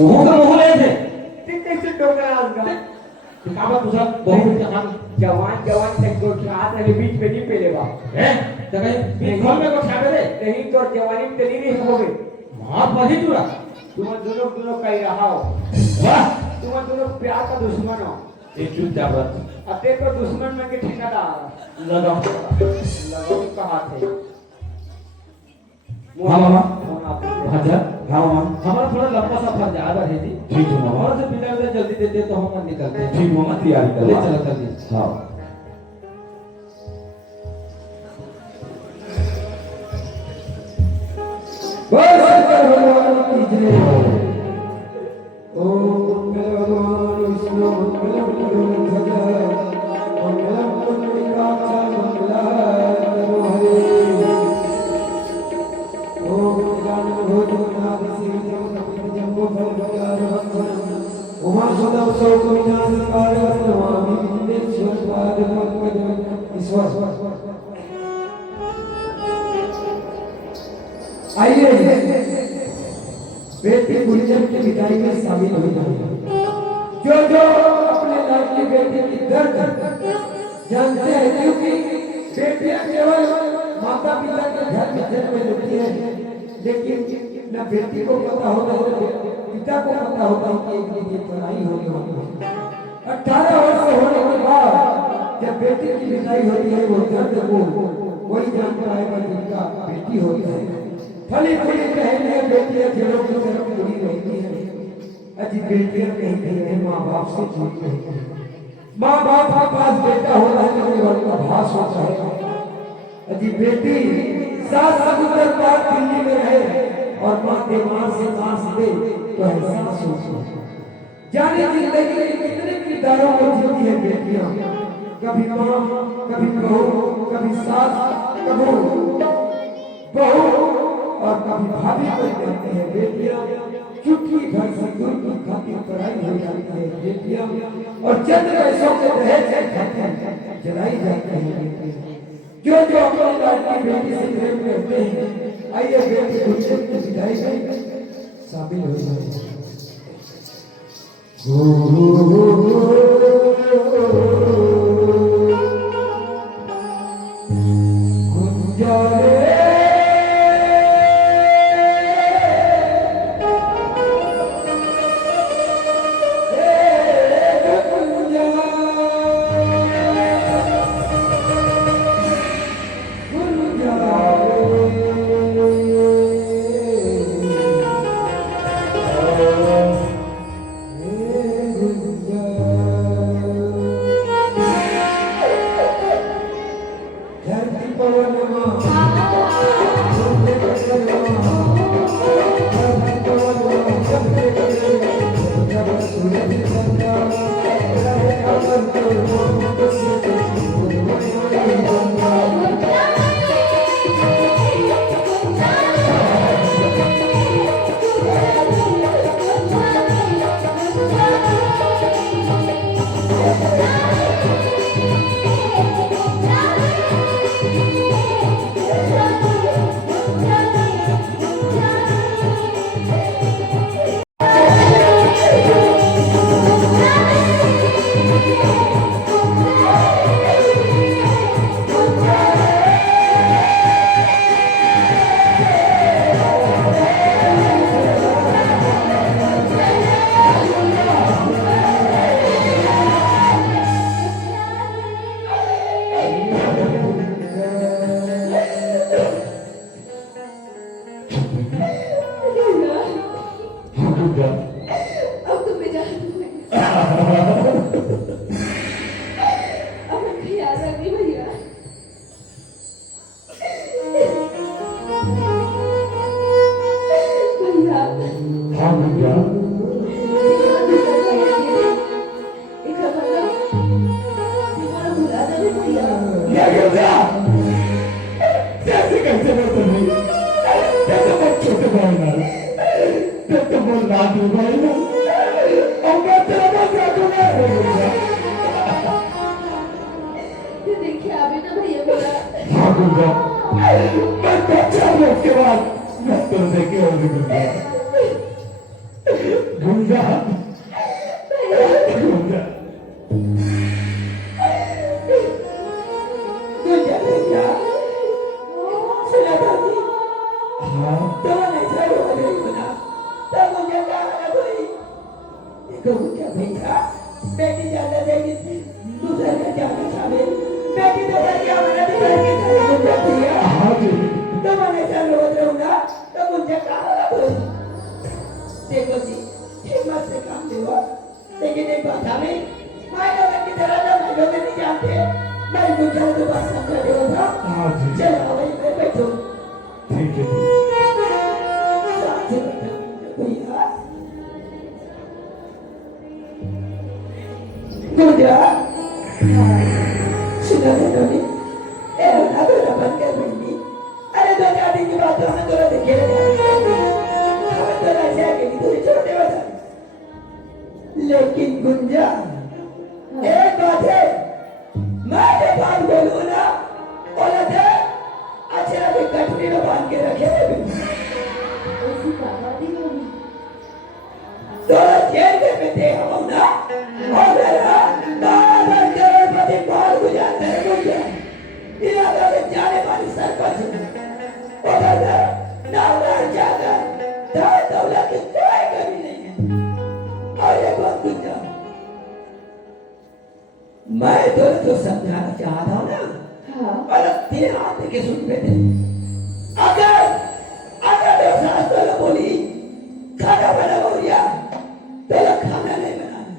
मोह का मोह नाही थे ते त्याचे डोंगर आज का ते काबा तुझा बहुत जहान जवान जवान ते गोठा हाथ में बीच में नहीं पेले बा है तो कहीं बीच खोल में को छापे दे नहीं तो जवानी में नहीं रही होगे मां पढ़ी तुरा तुम दोनों दोनों कहीं रहा हो वाह तुम दोनों प्यार का दुश्मन हो ये चुप जा बस अते को दुश्मन में के ठिकाना लगाओ कहा थे हाँ मामा हाँ अच्छा हाँ मामा हमारा थोड़ा लंबा सफर ज्यादा है जी ठीक है मामा और से बिना जल्दी देते तो हम निकलते हैं ठीक मामा तैयारी कर ले चलो जल्दी हाँ बस भगवान की जय ओम भगवान विष्णु मंगलम ध्वजा मंगलम पुंडरीकाक्षा मंगलाय हरे ओम ज्ञान भोजनाद सीतम कपित जम्बो फलकार भक्तम उमा सदा सौख विनाश काल नमामि विघ्नेश्वर पाद पंकज ईश्वर आइए बेटी गुलशन की विदाई में शामिल हो जाइए जो जो अपने लाडली बेटी की दर्द जानते हैं क्योंकि बेटियां केवल माता पिता के घर में जन्म लेती है लेकिन न बेटी को पता होता है पिता को पता होता है कि एक दिन पढ़ाई होने वाली है 18 वर्ष होने के बाद जब बेटी की विदाई होती है वो दर्द को वही जान पाएगा जिनका बेटी होती है फली फली कहने बेटियां जेलों की तरफ पूरी रहती है अजी बेटियां कहती है माँ बाप से छूट रही है माँ बाप के पास बेटा होता है तो उनका भास होता है अजी बेटी 7 समुद्र पार दिल्ली में रहे और माँ के माँ से सांस दे तो एहसास हो जाने जिंदगी में कितने किरदारों को जीती है बेटियां कभी माँ कभी बहू कभी सास कभी बहू और कभी भाभी को कहते हैं बेटियां चुटकी घर से दूर की खातिर पढ़ाई हो जाती है बेटियां और चंद पैसों के दहेज खातिर जलाई जाती है जो जो अपने लाडली बेटी से प्रेम करते हैं आइए बेटी गुलशन की विदाई में शामिल हो जाए गुंजा गुंजा गुंजा भैया सुना दादी हाँ तो नहीं चलो अरे गुना तो गुंजा का ना कोई देखो गुंजा भैया बेटी ज्यादा देगी दूसरे का जाना चाहे बेटी तो कर क्या मैंने तो कर के चले गुंजा भैया हाँ जी तो मैंने चलो रहूंगा तो गुंजा का ना कोई देखो जी हिम्मत से काम देवा लेकिन एक बात हमें मैं लोगों की तरह ना मैं लोग नहीं जानते मैं गुंजा के पास समझा देवा था हाँ जी चलो भाई मैं बैठो ठीक है साथ से बैठो भैया गुंजा सुना देना ए ना तो ना बन कर बैठी अरे दो चार दिन की बात तो हमें तो देखे हमें तो ऐसे आगे नहीं तो छोटे बता लेकिन गुंजा एक बात है मैं ये बात बोलूं ना औरत है अच्छा अभी कटनी में बांध के रखे ऐसी बात ही होगी तो जेल में थे हम ना और मेरा बार करोड़पति बाल गुजारते हैं गुंजा इलाका में जाने वाली सरपंच और नावदार जागा दाद दौलत की कोई कमी नहीं है और एक बात गुंजा मैं तो समझाना चाहता हूँ ना हाँ और तेरे हाथ के सुन पे थे अगर अगर मेरे सास तो ना बोली खाना बना बोलिया तो ना खाना नहीं बनाना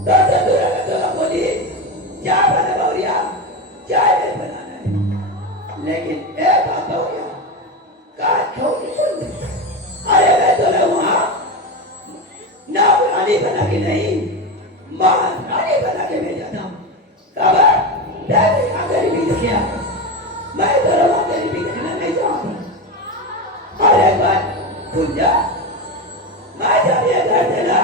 तो दूर अगर तो ना बोली चाय बना बोलिया चाय नहीं बनाना है लेकिन एक बात हो गया काट खोल सुन अरे मैं तो ना वहाँ ना रानी बना के नहीं माँ रानी बना के भेजा था कब डैडी अगर भी देखा मैं तो रवा तेरी भी देखना नहीं चाहता और एक बार गुंजा मैं जब ये घर देना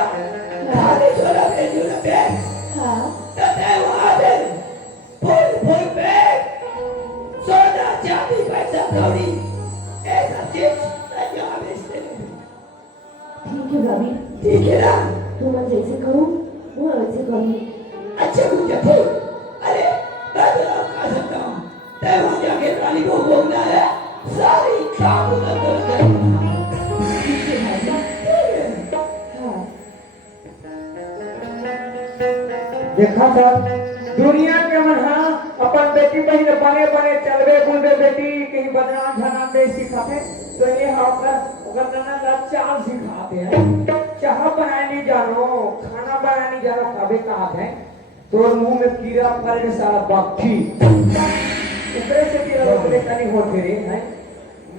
खाली छोला भेजू ना बैग हाँ तो मैं वहाँ से फुल बैग सोना चांदी पैसा कौड़ी ऐसा चीज मैं यहाँ बेचते नहीं ठीक है भाभी ठीक है ना तो मैं जैसे करूँ वो वैसे करूँ अच्छा गुंजा ठीक अरे मैं तो खा सकता हूँ तय वहाँ जाके रानी को बोलना है सारी काम उधर करूँगा ठीक है भाभी हाँ देखा सर दुनिया के मन हाँ अपन बेटी बहन बने बने चलवे बुलवे बेटी कहीं बदनाम झनाम दे सिखाते तो ये अगर नन्ना चाल सिखाते हैं चाह बनाए नहीं जानो खाना बनाए नहीं जानो कभी कहा है तो मुंह में कीड़ा पड़े सारा बाकी ऊपरे से कीड़ा लोग कनी होते रे हैं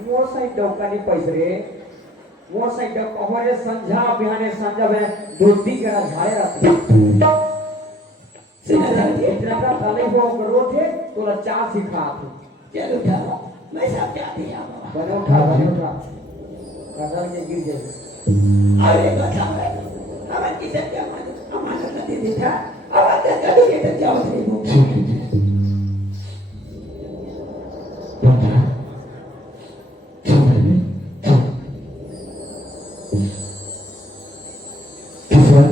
मोर सही डौकानी पैसरे मोर सही डौक हमारे संझा बिहाने संझा में दूधी के झाए रहते सुना जाती इतना का ताले हो रोज है तो चार सिखा थे चलो उठाओ मैं सब जाती हूँ बाबा बने उठा कसर के गिर जाए और एक बात हमें किसी का अमानत न दे देता अब अंदर कभी ये तक जाओ थे ठीक है जी गुंजा चल बेबी चल किसान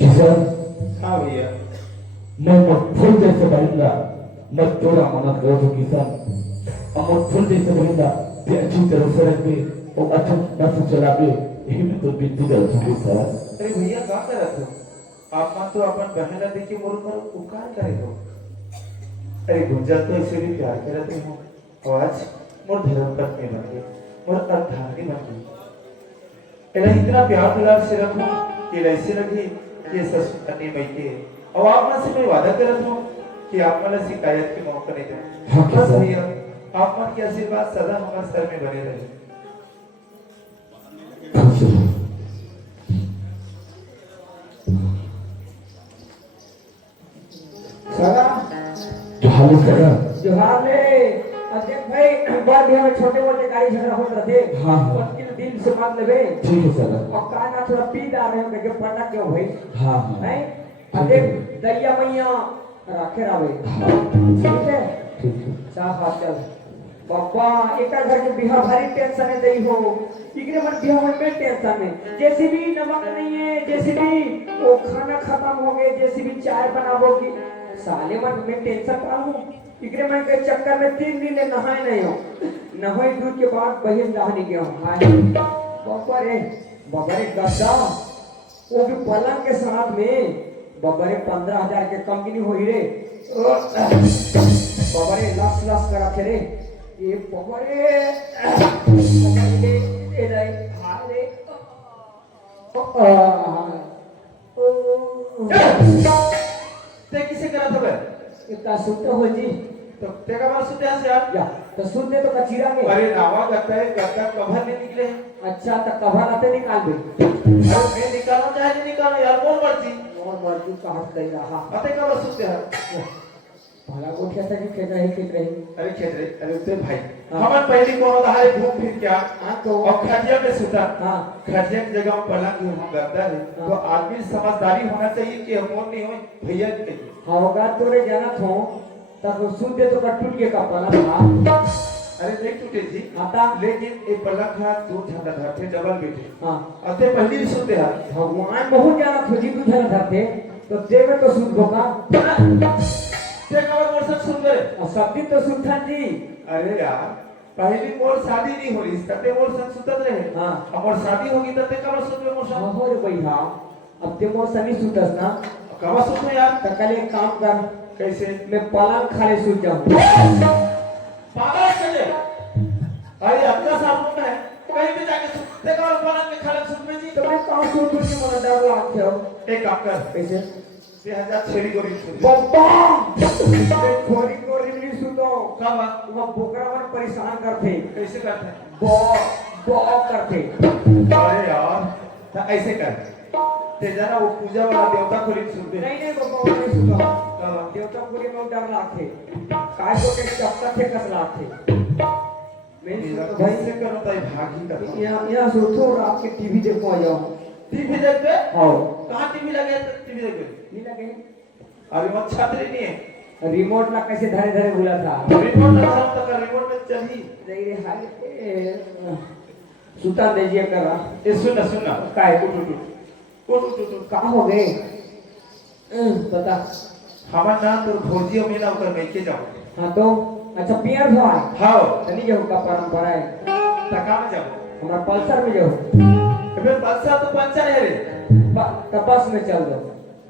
किसान हाँ भैया मैं फूल जैसे बनेगा मैं तोरा मना करो तो किसान अब फूल जैसे बनेगा ते अच्छी तरह से रख के और अच्छा बस चला के यही में तो बिंदी कर चुके सर अरे भैया क्या करत हो आप मान तो अपन बहन ला देखी मोर पर उपकार करे हो अरे गुंजा तो ऐसे भी प्यार करते हो और आज मोर धर्म पत्नी बन गई मोर अर्धांगिनी बन गई एला इतना प्यार दुलार से रखो कि ऐसे लगी कि सच अन्य मई के और आप मन से मैं वादा करत हूँ कि आप मन शिकायत के मौका नहीं दो हाँ, बस सर। भैया आप मन के आशीर्वाद सदा हमारे सर में बने रहे खुश रहो सगा जो हाल सगा जोहार ले अध्यक्ष भाई बार भी हमें छोटे मोटे गाड़ी झगड़ा हो रहे थे हाँ, हाँ। उनके दिल से मान लेवे ठीक है सर और काना थोड़ा पी आ रहे हो कि पढ़ना क्यों भाई हाँ हाँ नहीं अध्यक्ष दैया मैया राखे रावे हाँ ठीक है ठीक है साफ हाथ चल बाबा एका घर के बिहार भारी टेंशन है दई हो इकरे मन बिहार में टेंशन में जैसे भी नमक नहीं है जैसे भी वो खाना खत्म हो गए जैसे भी चाय बनाओगी साले मन में टेंशन का हूँ इकरे मन के चक्कर में 3 दिन नहाए नहीं हो नहाए दूध के बाद बहिन नहाने गया हूँ हाय बाबा रे गद्दा वो भी पलंग के साथ में बाबा रे 15,000 के कम की नहीं हुई रे बाबा रे लस करा थे रे ये बाबा रे हाय ते किसे करा था बे इतना सुनते हो जी तो ते का बात सुनते हैं यार या तो सुनते तो कचीरा में अरे नावा करता है गद्दा कवर नहीं निकले अच्छा तो कवर आते निकाल दे अरे मैं निकालो चाहे नहीं निकालो यार कौन मर्जी और मर्जी कहाँ से दे रहा अते का बात सुनते हैं भला गोठिया से खेत रही अरे खेत रे अरे उते भाई हमन पहली कोनो दहारे घूम फिर क्या हाँ तो और खटिया पे सुता हाँ खटिया की जगह में पलंग हम गद्दा है तो आदमी समझदारी होना चाहिए कि हम नहीं हो भैया जी कहिए होगा तोरे जाना थो तब सुन दे तो टूट के कपड़ा था अरे नहीं टूटे जी आता लेकिन ये पलंग का 2 झंडा धरते डबल बेटे हाँ अते पहली भी सुनते हैं भगवान बहुत जाना खोजी तू जाना धरते तो देवे तो सुन होगा ते कवर मोर सब सुन गए और सब दिन तो सुनता जी अरे यार पहली मोर शादी नहीं हो रही तते मोर संग सुतत रहे हाँ और शादी होगी तते कवर सुनबे मोर संग हो रे भैया अब ते मोर सनी सुतस ना कवर सुनबे यार तो कल एक काम कर कैसे मैं पलंग खाने सूत जाऊं पागल चले अरे अपना सामने में कहीं भी जाके सुनते कवर पलंग में खड़े सुनबे जी तो मैं कहां सूत के मन डर लागते हो एक काम कर कैसे 2000 छेड़ी गोरी सुन बाबा मैं थोड़ी को रिली सुतो कब वो बोकरा मन परेशान करते कैसे करते हैं बो बो करते अरे यार तो ऐसे कर ते जरा वो पूजा वाला देवता को रिल सुनते नहीं बाबा वो नहीं सुतो कब देवता पूरी में डर लागते काय को के चपटा थे कस लागते मैं सुतो भाई कैसे करो तो भागी कर यहाँ सोचो और आपके टीवी देखो आ जाओ टीवी देखते आओ कहां टीवी लगे टीवी देखते नहीं लगे अरे वो छतरी नहीं है रिमोट ला कैसे धरे धरे बोला था रिमोट ना सब तक रिमोट में चली नहीं रे हाल सुता दीजिए करा ये सुनना काय उठ कहाँ हो गए बता हमार ना तो भौजी में ना उतर के जाओ हाँ तो अच्छा पियर भाई हां तनी जो का परंपरा है टका में जाओ हमारा पल्सर में जो अबे बस तो पंचर है रे बस में चल दो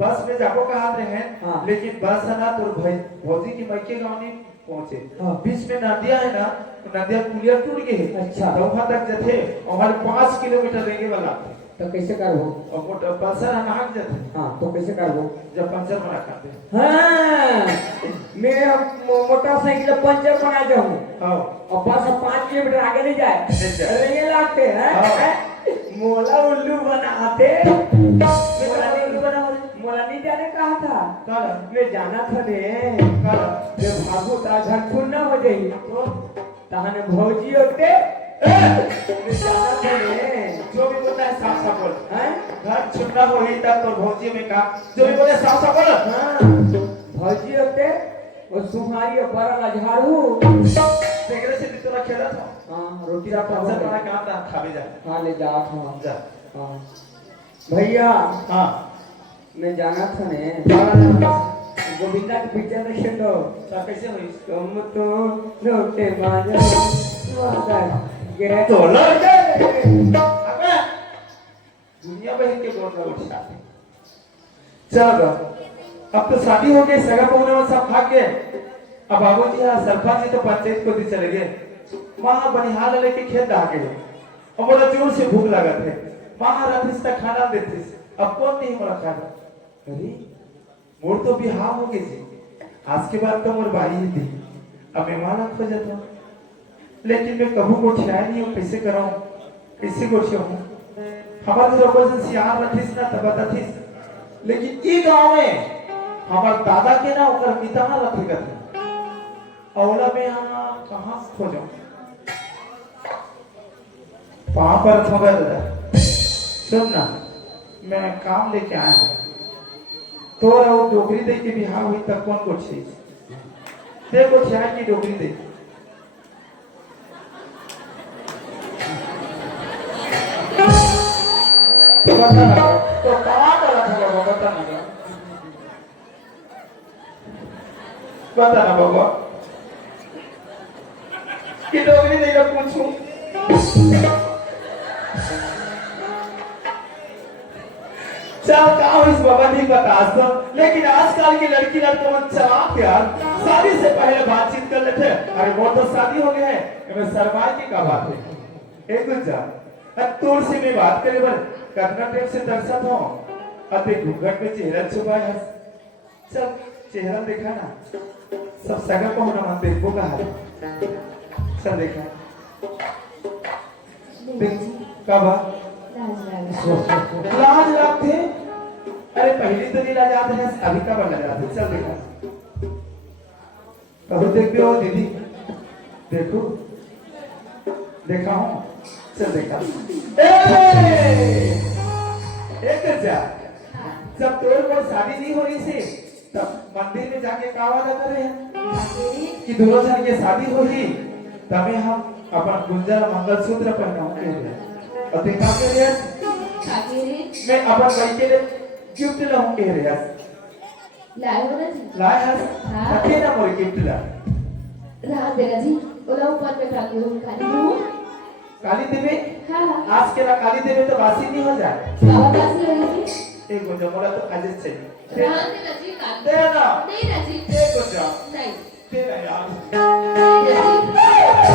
बस में जाबो कहां रहे हैं हाँ। लेकिन बस है ना तो भाई भौजी की मैके गांव नहीं पहुंचे हाँ। बीच में नदिया है ना तो नदिया पुलिया टूट गई है अच्छा। तो वहां तक जथे और 5 किलोमीटर रहेंगे वाला तो कैसे करो और मोटर पल्सर नाक जथे हाँ तो कैसे करो जब पंचर बना करते हाँ मैं मोटरसाइकिल पंचर बना जाऊँ हां और बस 5 किलोमीटर आगे नहीं जाए नहीं जाए। अरे ये लागते हैं हाँ। मोला उल्लू बनाते मोला नहीं जाने कहा था कल मैं जाना था ने कल मैं भागो ता घर खून ना हो जाई तो तहने भौजी होते मैं जाना था ने जो भी बोलता है साफ साफ बोल हैं घर छुट्टा हो ही तक तो भौजी में का जो भी बोले साफ साफ बोल हां भौजी होते और सुहारी और बड़ा झाड़ू तेरे से भी तोरा खेला था हां रोटी तेरा का पंचर बना काम था खावे जा हां ले जाओ हां जा हां भैया हां मैं जाना था ने गोविंदा के पिक्चर में शेंडो तो कैसे हुई तुम तो लोटे बाजा वादर गे तो लड़ गए अबे दुनिया भर के बोल रहा उठा चलो अब तो शादी हो गई सगा पौने में सब भाग गए अब बाबूजी यहाँ सरपंच जी तो पंचायत को दी चले गए वहां बनिहाल लेके खेत आ गए और बोला जोर से भूख लगा थे वहां रात तक खाना देते अब कौन नहीं बोला खाना अरे मोर तो बिहार हो गई जी आज के बाद तो मोर भाई ही थी अब मैं माला खो जाता लेकिन मैं कबू को ठिया नहीं हूँ कैसे कराऊं कैसे गोठिया हूँ हमारे जो वजन सियार रखिस ना तब बताथिस लेकिन ई गांव में हमार दादा के ना ओकर पिता ना रखेगा थे औला में यहाँ कहाँ खोजो वहां पर खबर सुन ना मैं काम लेके आया हूँ तो वो डोगरी दे के बिहार हुई तब कौन को छे देखो छाया की डोगरी दे बता ना तो कहाँ करा था बाबा बता ना बता ना बाबा कि डोगरी नहीं ना पूछूं चल कहा इस बाबा नहीं बता तो लेकिन आजकल की लड़की लड़कों में चलाक यार शादी से पहले बातचीत कर लेते अरे वो तो शादी हो गया है इसमें शर्माए की क्या बात है एक गुज्जा तोड़ से मैं बात करे बर करना टेप से दर्शक हो अते घूंघट में चेहरा छुपा है सब चेहरा देखा ना सब सगा को होना मन देखो का है सब देखा कब लाज लगते अरे पहली तो नहीं लाजात है अभी का बन लाजात है चल देखा कब देखते हो दीदी देखो देखा हूँ चल देखा एक जा जब तोर को शादी नहीं हो रही थी तब मंदिर में जाके का वादा कर रहे हैं कि दोनों जन की शादी हो ही तभी हम अपन गुंजर मंगलसूत्र पहनाऊंगे और देखा के रे मैं अपन भाई के लिए गिफ्ट लाऊंगे रे लाए हो ना जी लाए है हाँ। अकेला मोर गिफ्ट ला रात देना जी ओला ऊपर में काली हूँ काली हूँ काली देवी हाँ आज के ला काली देवी तो बासी नहीं हो जाए बाबा कैसे रहेगी एक गुंजा मोला तो आज चाहिए रात देना जी काली दे ना नहीं ना जी एक गुंजा नहीं दे ना यार नहीं ना जी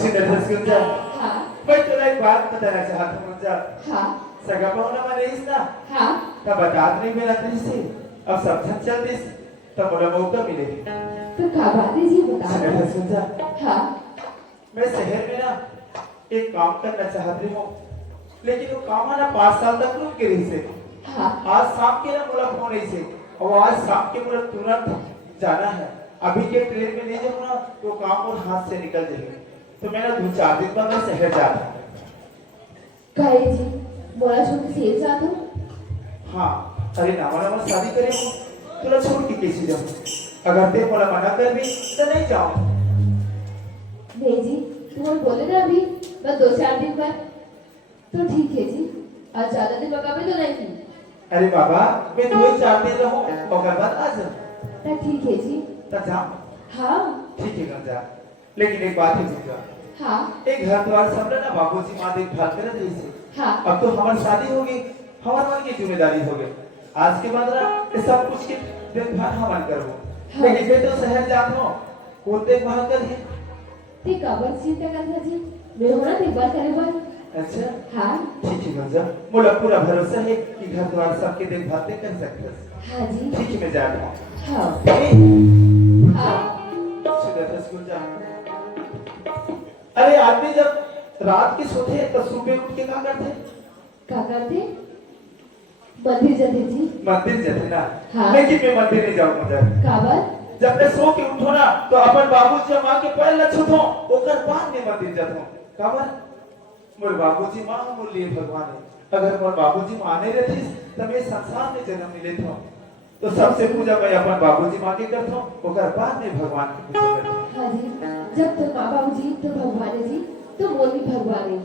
सिद्धर्थ गुंजा हाँ मैं तुला एक बात बताना चाहता हूँ गुंजा हाँ सगा बहुना माने इस ना हाँ तब बता नहीं मेरा से अब समझन चल दिस तब बोला मौका मिले तो क्या बात है जी बता सिद्धर्थ गुंजा हाँ मैं शहर में ना एक काम करना चाहती हूँ लेकिन वो काम है ना 5 साल तक रुक के रही से हाँ आज शाम के ना मुलाकात होने से और आज शाम के मुझे तुरंत जाना है अभी के ट्रेन में नहीं जाऊँ ना तो काम और हाथ से निकल जाएगा तो मेरा 2-4 दिन बाद मैं शहर जा रहा हूँ कहे जी बोला छोटी से जाता हूँ हाँ अरे नामा नामा शादी करेंगे तुला छोड़ के कैसे जाऊं अगर ते मोला मना कर भी तो नहीं जाऊं नहीं जी तुम बोले ना अभी बस 2-4 दिन बाद तो ठीक है जी आज ज्यादा दिन मका भी तो नहीं थी अरे बाबा मैं 2-4 दिन रहूं और बाद आ जाऊं तो ठीक है जी तब जाऊं हाँ ठीक है गंजा लेकिन एक बात है गंजा हाँ एक घर द्वार सब ना बाबूजी माँ देखभाल करत रही से हाँ अब तो हमारी शादी होगी हमारे मन की जिम्मेदारी हो गई आज के बाद ना ये सब कुछ की देखभाल हम करो हाँ। लेकिन मैं तो शहर जाता हूँ कौन देखभाल कर है ठीक काबर चिंता करना जी मैं होना देखभाल करे बार अच्छा हाँ ठीक है गंजा मुझे पूरा भरोसा है कि घर द्वार सबकी देखभाल ते कर सकते हैं हाँ जी ठीक है मैं जा रहा हूँ हाँ हाँ सुबह तो स्कूल जा अरे आदमी जब रात के सोते हैं तो सुबह उठ के क्या करते क्या करते मंदिर जाते जी मंदिर जाते ना हाँ। लेकिन मैं मंदिर नहीं जाऊँ उधर काबर जब मैं सो के उठो ना तो अपन बाबूजी माँ के पैर न छूतो ओकर बाद में मंदिर जातो काबर मोर बाबूजी माँ मोर लिए भगवान है अगर मोर बाबूजी माँ नहीं रहती तो मैं संसार में जन्म नहीं लेता हूँ तो सबसे पूजा मैं अपन बाबूजी माँ के करता हूँ ओकर बाद में भगवान की पूजा करता हूँ हाँ जी जब तो माँ बाबू जी तो भगवान है जी तो मोर भी भगवान है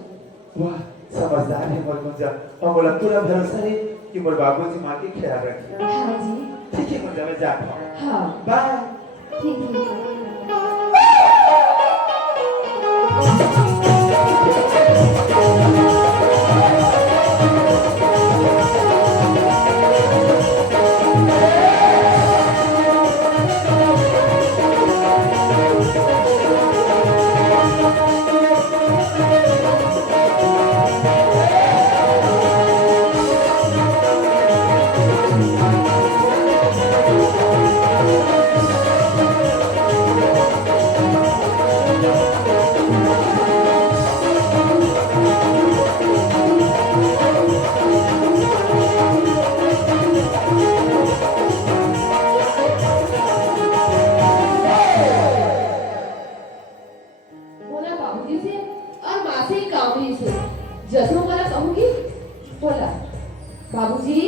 वाह समझदार है मोर गुंजा और बोला पूरा भरोसा है कि मोर बाबूजी माँ के ख्याल रखे हाँ जी ठीक है गुंजा मैं जाता हूँ हाँ बाय ठीक है बोला बाबूजी से और माँ से ही कावड़ी से जदू मला कहूंगी बोला बाबूजी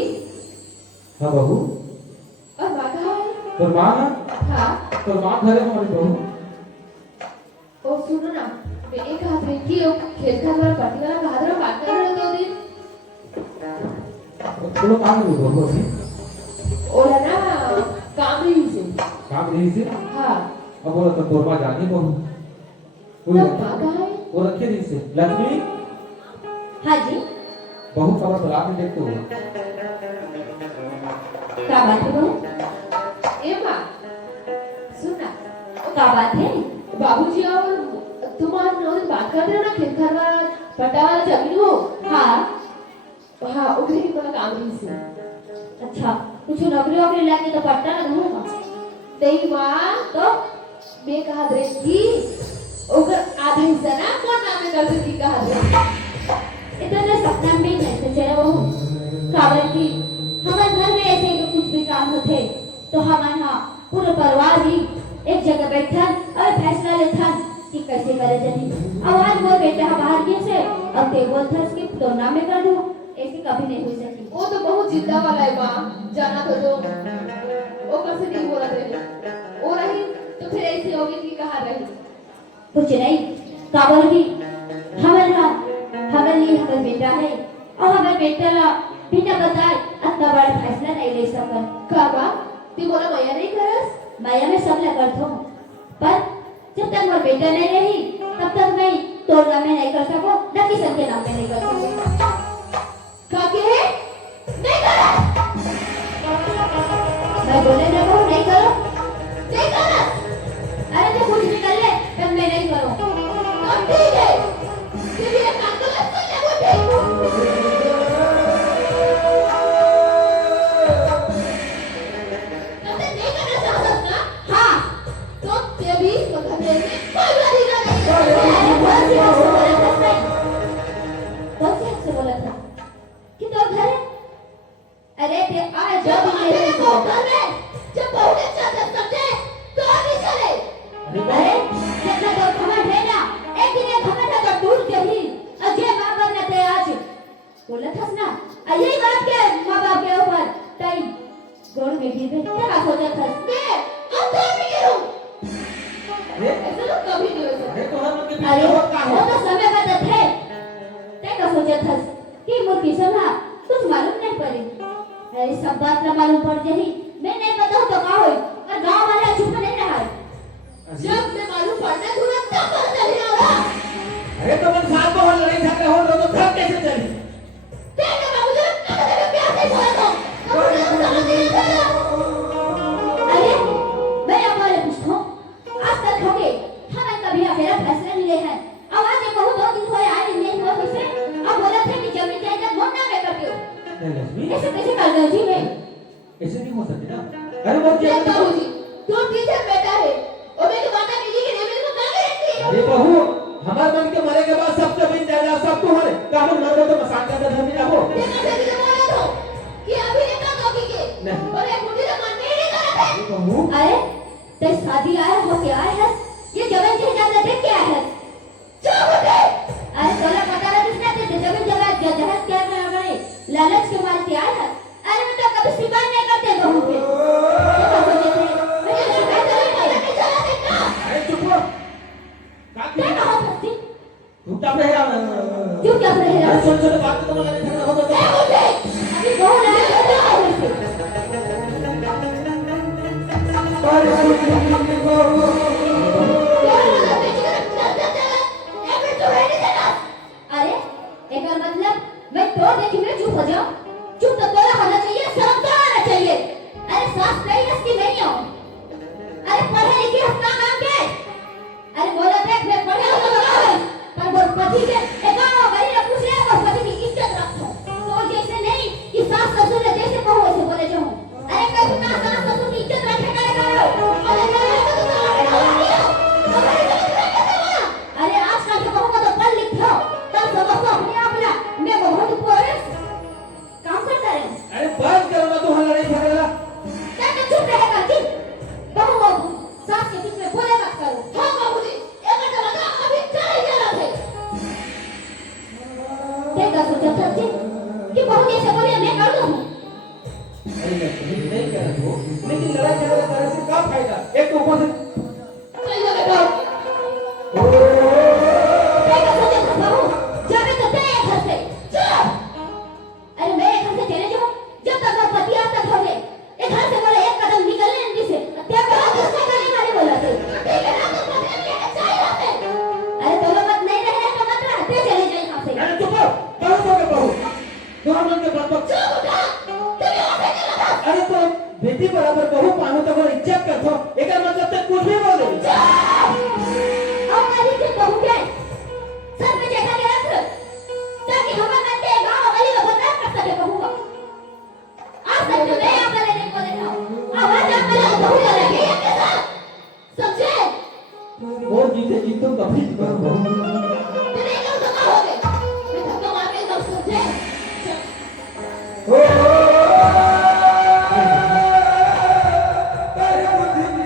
हाँ बहू और माँ कहाँ है तो माँ है हाँ तो माँ घर है हमारी बहू और सुनो ना मैं एक हाथ में की खेत का वाला पार्टी वाला हाथ में बात कर रहे 2 दिन तो लोग काम नहीं बहू अभी और है ना कावड़ी से काम नहीं से हाँ अब बोला तो तोर माँ जानी बहू तब माँ कहाँ है वो रखे नहीं से लक्ष्मी हाँ जी बहू खबर तो आप देखते हो क्या बात है बहू ए माँ सुन ना क्या बात है बाबूजी और तुम्हारे नौन बात कर रहे हो ना खेत घर वाला पट्टा वाला जमीन हो हाँ हाँ उठे की बोला कावड़ी से अच्छा कुछ नौकरी वोकरी लगे तो पट्टा ना दूंगा नहीं माँ तो मैं कहा दे की ओकर आधा हिस्सा ना कौन नाम में कर की कहा दे इतना सपना में नहीं सोचे बहू काबर की हमारे घर में ऐसे के कुछ भी काम होते तो हमारे यहाँ पूरा परिवार भी एक जगह बैठन और फैसला लेथन कि कैसे करे चली अब आज वो बेटा बाहर के से अब ते बोलथस कि तो नाम में कर दूं ऐसे कभी नहीं हो सकी वो तो बहुत जिद्दा वाला है माँ जाना तो वो कैसे नहीं बोला रही वो रही तो फिर ऐसी होगी कि कहा रही कुछ नहीं काबर की हमारे लिए हमारे बेटा है और हमारे बेटा ला बिना बताए इतना बड़ा फैसला नहीं ले सकन काबा ती बोला मैया नहीं करस माया में सब लगा कर पर जब तक मोर बेटा नहीं रही तब तक मैं तोड़ नाम में नहीं कर सको न किसी के नाम में नहीं कर सको काके नहीं करस मैं बोले ना कहूँ नहीं करो नहीं करस अरे तो कुछ भी कर ले पर मैं नहीं करूँ तो ठीक है फिर ये काम तो सुन ले वो ठीक तब नहीं करना चाहता ना हाँ तो ते भी बता दे कोई गलती नहीं अरे कौन सी हद से बोला था कि तो घर है अरे ते आज जब जब आते ये हैं वो घर में जब बहू के चाचा समझे तो नहीं चले अरे कितना तो खबर है ना एक दिन ये खबर था तो टूट गई अजय मां बनना थे आज बोला था ना यही बात के मां बाप के ऊपर टाइम गोड़ में जीवे क्या सोचा था मैं अब तो नहीं करूं अरे ऐसा तो कभी नहीं हो सकता अरे तो हम के अरे पीछे होता वो है तो समय बदलत है ते का सोचा था कि मुर्गी सभा कुछ मालूम नहीं पड़े अरे सब बात ना मालूम पड़ जाही मैं नहीं पता हो तो का होई और गांव वाला चुप नहीं रहा जब मैं मालूम पड़ना तुरंत तब पता चल रहा अरे तो मन साथ में हो लड़ाई झगड़ा हो तो घर कैसे चली तेरे बाबू जी कब तक प्यार से बोला तो अरे मैं हमारे पूछो आज तक हो गए हमें कभी अकेला फैसला नहीं लिया है अब आज कहूं 2 दिन हुए आज नहीं हुआ कैसे अब बोला था कि जमीन जायदाद मोड़ना मैं करती हूं नहीं लक्ष्मी ऐसे कैसे कर दो जी मैं ऐसे नहीं हो सकती ना अरे वो क्या ये बाबू जी तू पीछे बैठा है और मेरी माता मिली कि नहीं मेरे को कहां रहती है अरे बहू हमारे मन के मरे के बाद सब जमीन जायदाद सब तो हरे तो हम मर गए तो मसान का जमीन आपको देखा से भी बोला तो कि अभी नहीं कर दोगी के नहीं। और एक मुझे तो मन में ही नहीं करा था बहू अरे ते शादी आया हो क्या है ये जमीन जायदाद देख क्या है चुप हो गए अरे तोला पता है किसने ते जमीन जायदाद जहर क्या में अगरे लालच के मार के आया है अरे मैं तो कभी शिकार नहीं करते बहू के देखो सोचे थे मैं तो शिकार नहीं चला देखा अरे चुप हो का क्या की कहो सच्ची तू क्या रहे क्यों क्या रहे अरे हो छोटे छोटे बात तो लड़ाई झगड़ा हो तो ए मुझे अभी बहुत है क्या है वैसे यार मुझे पीछे चल एक मिनट तो रहने देना अरे एक मतलब मैं तो देखी मैं चुप हो जाऊं चुप तो तोला होना चाहिए शर्म तो आना चाहिए अरे सास नहीं इसकी नहीं हो अरे पढ़े लिखे अपना काम के अरे बोला देख मैं पढ़े हो पर वो पति के एक गांव गली में पूछ रहे वो पति की इज्जत रखो तो जैसे नहीं कि सास ससुर ने जैसे कहो वैसे बोले जाओ अरे कभी ना सास ससुर की इज्जत रखे करो अरे आजकल के बहू को तो पढ़ लिख लो तब समझो अपने आप ला मैं बहुत पुरुष काम करता रहे अरे बस करो ना तू लड़ाई झगड़ा क्या मैं चुप रहेगा जी बहू बहू सास के बीच में बोले मत करो हाँ बाबू जी एक मिनट बता अभी चले जा रहे थे देखा सोचा था जी कि बहू जैसे बोले मैं कर दूं अरे लक्ष्मी नहीं कर दो लेकिन लड़ाई झगड़ा करने से क्या फायदा एक तो ऊपर से चल जा बेटा देखा सोचा था बहू जाने तो दे घर से चुप अरे मैं घर से चले जाऊं जब तक मैं पति आता था होगे एक घर से बोले एक कदम निकलने नहीं से क्या कहा दूसरे गाली मारे बोला थे ठीक है ना तो पता नहीं चाहिए होते अरे तो लोग मत नहीं रहे तो मत रहते चले जाए यहाँ से अरे चुप हो बहुत हो गया बहू दोनों मन के बात चुप उठा तुम यहाँ से नहीं लगा अरे तो बेटी बराबर बहू पानो तो इज्जत करतो एक मतलब तक कुछ भी बोल दे और गली के बहू के सर में जगह के रख ताकि हमारे मन के गांव गली में बदनाम कर सके बहू को आज तक तो मैं आप वाले नहीं बोले था आवाज आप वाले बहू लड़ेगी के साथ समझे और जीते जीतो कभी करो तेरे एकदम धक्का हो गए मैं धक्का मार के एकदम समझे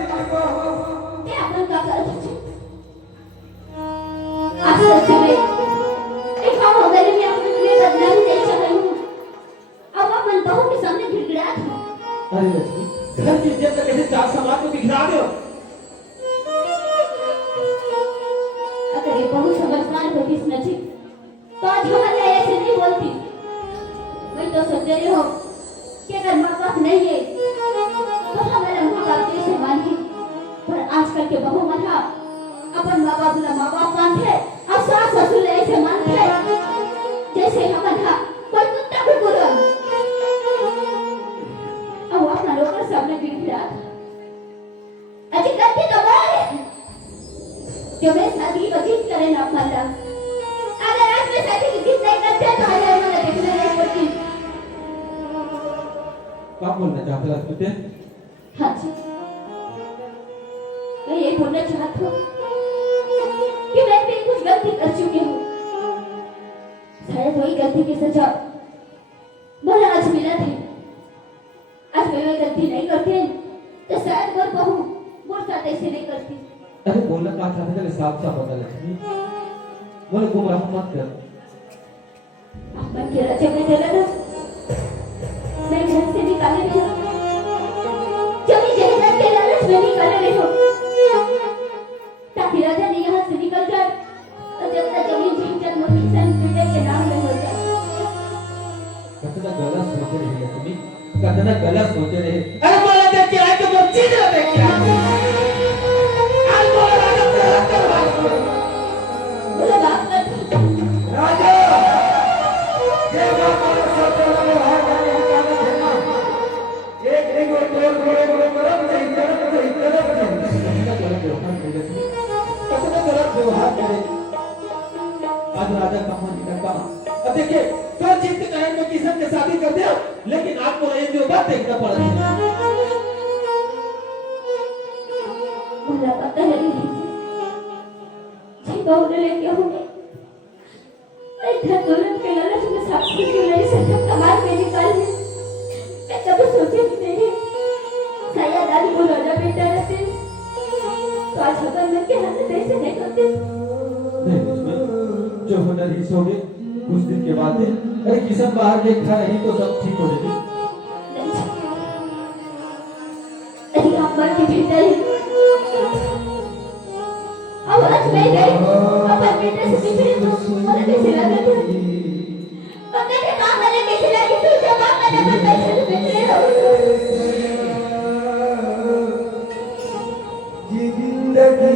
मैं अपन का कर दूँ आज सच में एक गांव गली में अपने लिए बदनामी देख रही हूँ अब अपन बहू के सामने गिड़गिड़ा था अरे लक्ष्मी घर की इज्जत कैसे चार समाज को दिखला दो अगर ये बहू समझदार होती नजीक तो आज हमारे ऐसे नहीं बोलती मैं तो सोच रही हूँ कि अगर माँ बाप नहीं है तो हमारे माँ बाप जैसे मानी पर आजकल के बहू मना अपन माँ बाप ना माँ बाप मानते और सास ससुर ऐसे मानते जैसे हमारा कोई कुत्ता कुकुर अब अपना लोग सामने गिड़गिड़ा अजी गलती तो बोल जो मैं शादी को जिद करे ना पाला अगर आज मैं शादी की जिद नहीं करते तो आज मैं देखने नहीं पड़ती क्या बोलना चाहते लक्ष्मी ते हाँ जी मैं ये बोलना चाहती हूँ कि मैं भी कुछ गलती कर चुकी हूँ शायद वही गलती की सजा मुझे आज मिला थी आज मैं वही गलती नहीं करती तो शायद वो बहू मोर साथ ऐसे नहीं करती अरे बोलना क्या चाहते थे साफ साफ बता लक्ष्मी बोले गुमराह मत कर अपन के रचे में चला ना मैं घर से निकाले नहीं कतना गलत सोचे रहे। अरे बोला देख के आए तो वो चीज ना देख के आए। आज बोला राजा तेरा करवा। बोला बात कर राजा ये बात मानो सत्य लगे है जाने का है ना एक और गोल करब नहीं कतना गलत व्यवहार करे। आज राजा कहाँ निकल कहाँ। अब देखिए तो जीत के टाइम में किशन के शादी कर दिया, लेकिन आपको एक जो बात देखना पड़ा। मुझे पता नहीं जी बहुने लेके होंगे इधर दौलत के लालच में साक्षी की लड़ी से कमाल में निकाल ली। मैं कभी सोची भी नहीं शायद आज वो राजा बेटा रहते तो आज अपन मिल के हाथ ऐसे नहीं करते। नहीं उसमें जो हुनर ही सो गए कुछ दिन के बाद है। अरे किशन बाहर देखा नहीं तो सब ठीक हो जाएगी। अरे आप मर के बेटा ही अब आज मैं गई अपन बेटे से बिछड़ी तो मुझे कैसे लगा था पता नहीं कहाँ मैंने कैसे लगी थी जब आप मैंने अपन पैसे से बिछड़े हो। ये जिंदगी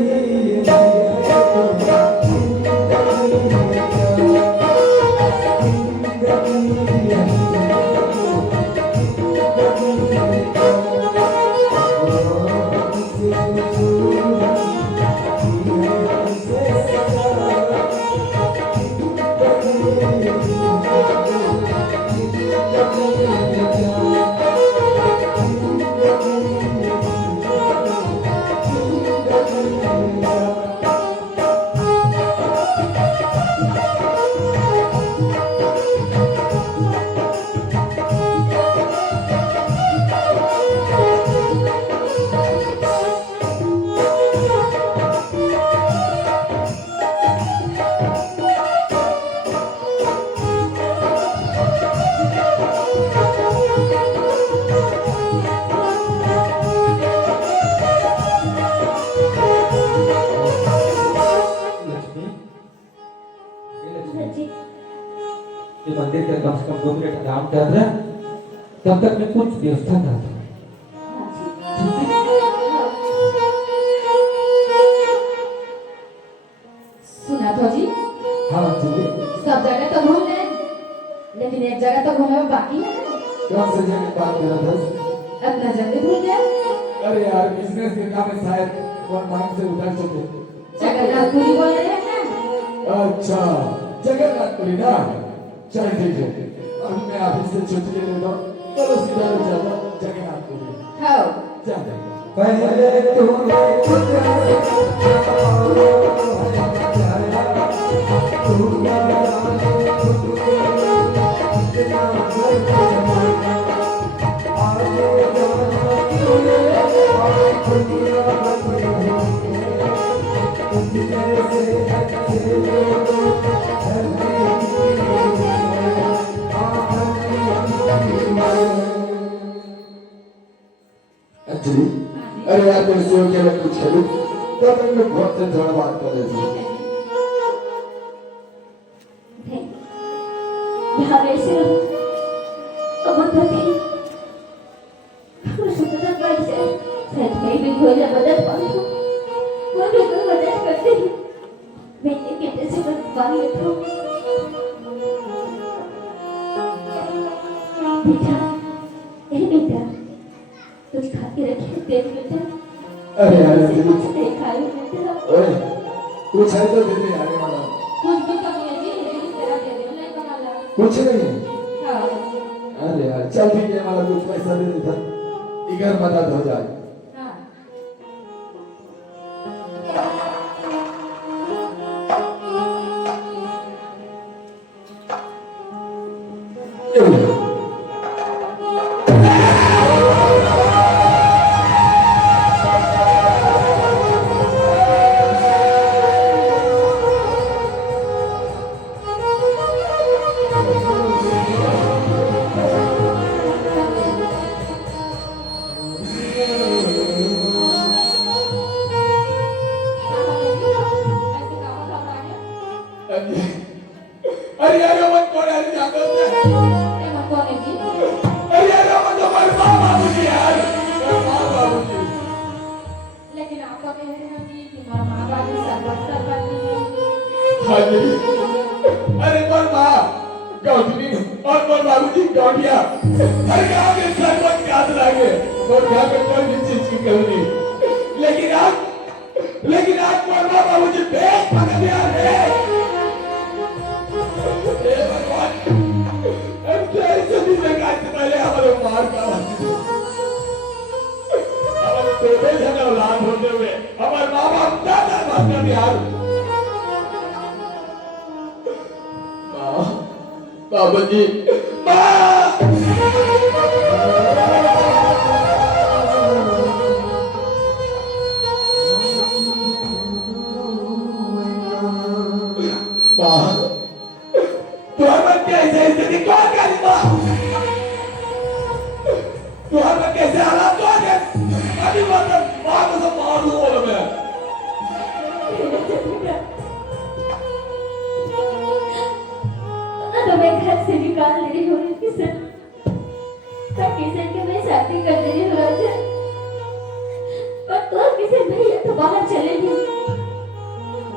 ये मंदिर के कम से कम 2 मिनट काम कर रहा है, तब तक मैं कुछ व्यवस्था करता हूँ। सुना तो जी हाँ जी सब जगह तो घूम गए, लेकिन एक जगह तो घूमने में बाकी है ना। कौन से जगह बात कर रहा था? अपना जल्दी भूल गए। अरे यार बिजनेस के काम में शायद और माइंड से उतर चुके। जगन्नाथपुरी बोल रहे हैं ना। अच्छा जगन्नाथपुरी ना, चल ठीक है अभी मैं ऑफिस से छुट्टी ले लेता हूँ, चलो सीधा चलता जगन्नाथपुरी। हाँ चल पहले एक्चुअली अरे यार मेरे से क्या मैं कुछ करूँ तो मैं बहुत से थोड़ा बात कर रही थी। यहाँ ऐसे रहो अब बताती मैं सुनता बैठ जाए शायद कहीं भी कोई ना मदद मांगो कोई भी कोई मदद करते ही मैं ये बेटे से मदद मांग लेता हूँ। बेटा ए बेटा कुछ खा के रखे देख बेटा। अरे यार नहीं खाई बेटा ओए कुछ है तो दे दे यार वाला कुछ भी कमी है जी, लेकिन तेरा दे दे नहीं कमा ला। कुछ नहीं। हाँ अरे यार चल ठीक है वाला कुछ पैसा दे देता इधर मदद हो जाए। हाँ ए मोर बाबूजी डोडिया हर गांव में सरपंच काट लागे और घर में कोई भी चीज की कमी नहीं। लेकिन आज मोर बाबूजी बेच पकड़ लिया है। हे भगवान, हम कैसे भी जगह से पहले हमारे मार का हमारे दो जन औलाद होते हुए हमारे माँ बाप दादा भाग बिहार बाबा जी तुम्हारा कैसे स्थिति कौन करी माँ? तुम्हारा कैसे हालात कौन है? अभी मतलब माँ को सब मार दूँ बोलो मैं। तो मैं घर से निकाल रही हूँ किशन के मैं शादी कर रही हूँ राजा। पर तो किशन भैया तो बाहर चले गए।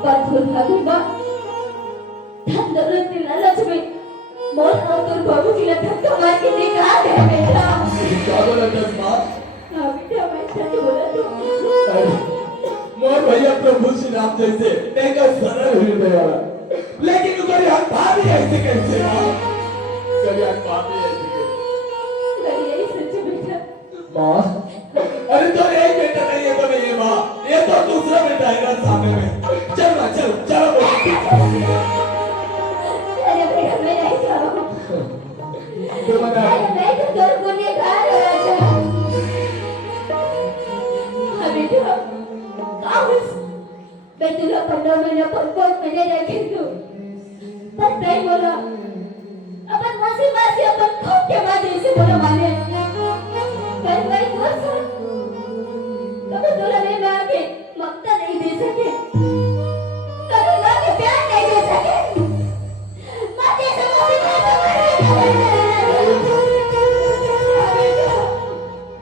पर दुर्भाग्य बात धन दौलत के लालच में मोर और तोर बाबूजी ने धक्का मार के निकाल दिया बेटा। क्या बोला दस माँ? हाँ बेटा मैं सच बोला तो। मोर भैया प्रभु श्री राम जैसे एक सरल हृदय वाला, लेकिन तुम्हारी हाथ भाभी ऐसे कैसे माँ? तुम्हारी हाथ भाभी ऐसे कैसे? मैं यही सच बेटा। माँ, अरे तो एक बेटा नहीं है तो नहीं है माँ, ये तो दूसरा बेटा है ना सामने में। चल माँ चल चलो। अरे बेटा मैं नहीं जाऊँ। मैं तो तोर गुनहगार हो राजा। हाँ बेटा, कागज मैं तुला 15 महीना 5 महीने रखे तू। पर नहीं बोला अपन मासी अपन खूब के बाद ऐसे बोला माने पर मैं बोल सा कभी दुल्हन में आके ममता नहीं दे सके, कभी माँ के प्यार नहीं दे सके।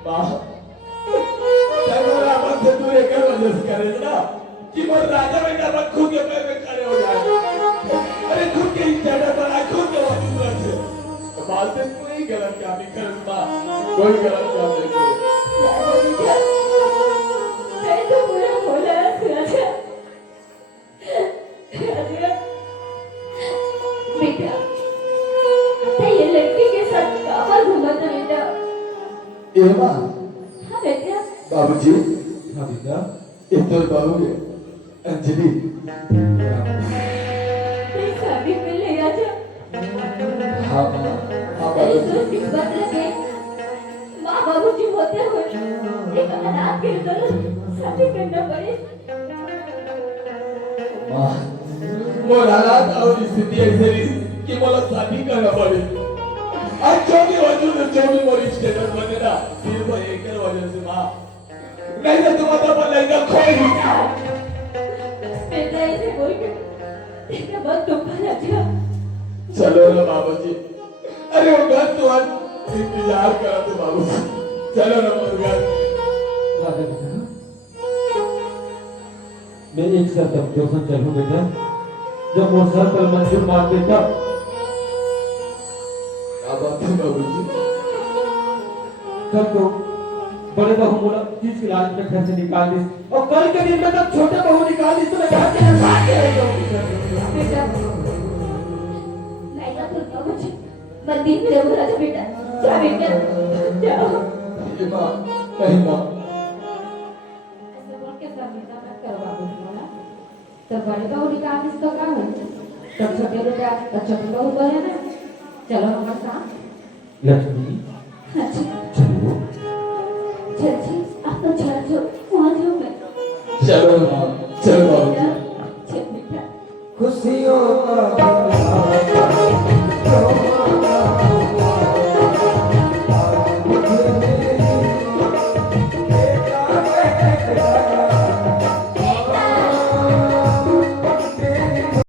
माँ जैसे माँ से तू एक वजह से करे ना कि वो राजा बेटा मत खुद के पैर में खड़े हो जाए। अरे खुद के स्टैंडर्ड बनाए, खुद के वजूद रखे। तो बालते कोई गलत काम नहीं करे माँ, कोई गलत काम नहीं करे। मैं तो पूरा बोला राजा। बेटा ये लड़की के साथ कहाँ घूमा था बेटा? ए माँ, हाँ बेटा। बाबूजी, हाँ बेटा, ये तो बाबू है, अंजलि। मेरी शादी में ले आजा। हाँ माँ, हाँ मेरी बाबूजी। दोस्त इस बात लगे माँ बाबूजी होते हुए एक अनाथ के तरह शादी करना पड़े। माँ, वो हालात और स्थिति ऐसे रही कि बोला शादी करना पड़े। आज जो भी वजूद जो भी मोरी स्टेटस बने ना, सिर्फ एक वजह से माँ, नहीं तो तुम्हारा पर लड़का खोई ही। बेटा ऐसे बोल के देखना बहुत दुख राजा। चलो ना बाबूजी, अरे वो घर तो आज इंतजार करा तो बाबूजी, चलो ना मुर्गा। राजा बेटा, मैं एक शर्त अफसोस चलूं बेटा, जब वो सर पर मंजूर मार देता। क्या बात है बाबूजी? कल तो बड़े बहू बोला चीज के लालच में घर से निकाल दी, और कल के दिन में तब छोटे बहू निकाल दी तो मैं घर से भाग के रह जाऊं। बेटा मैं तो बाबूजी मंदिर में रहूं राजा बेटा। जा बेटा जाओ। ये माँ, नहीं माँ, ऐसे बोल के सब बेटा मत करो बाबूजी बोला। तो बड़े बहू निकाल इसको क्या हो? तो छोटे बेटा तो छोटी बहू बोले ना, चलो हमारे साथ। लक्ष्मी हाँ जी चलो। चल जी।